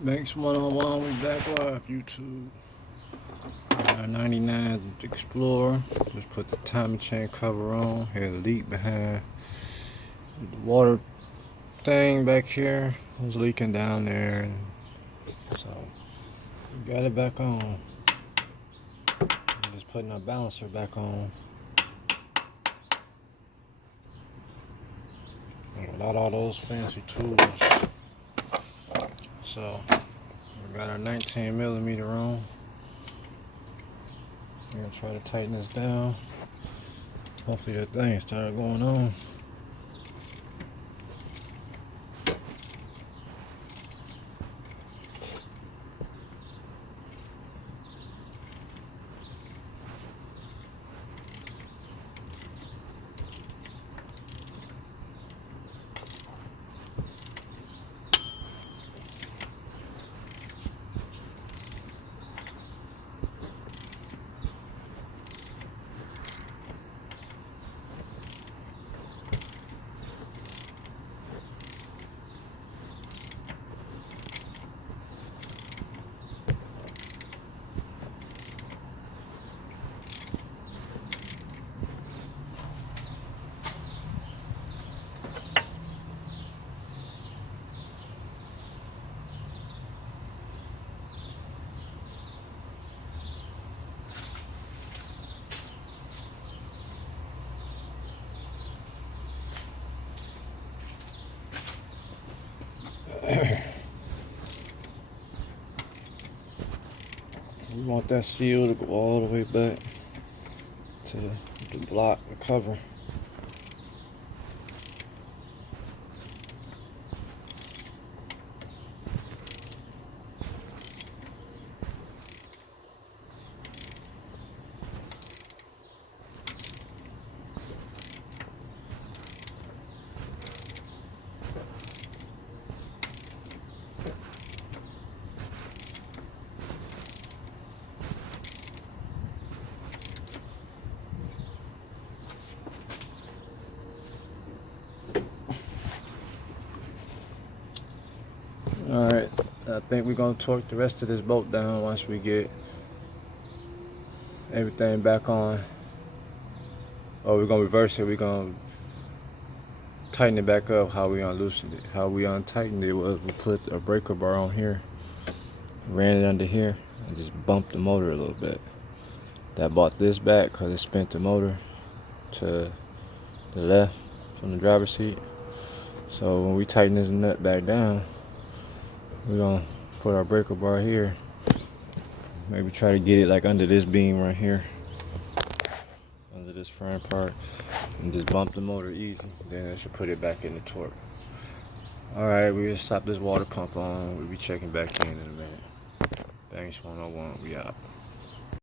Banks 101, we back live, YouTube. 99 Explorer. Just put the timing chain cover on. Had a leak behind the water thing back here. It was leaking down there. So, we got it back on. Just putting our balancer back on. Without all those fancy tools. So, we got our 19mm on. I'm gonna try to tighten this down. Hopefully that thing started going on. We want that seal to go all the way back to the block, the cover. Alright, I think we're going to torque the rest of this boat down once we get everything back on. Or we're going to reverse it. We're going to tighten it back up. How we unloosened it. How we untightened it was we put a breaker bar on here, ran it under here, and just bumped the motor a little bit. That brought this back because it spent the motor to the left from the driver's seat. So when we tighten this nut back down, we're gonna put our breaker bar here. Maybe try to get it like under this beam right here, under this front part, and just bump the motor easy. Then it should put it back in the torque. Alright, we just stop this water pump on. We'll be checking back in a minute. Banks 101, we out.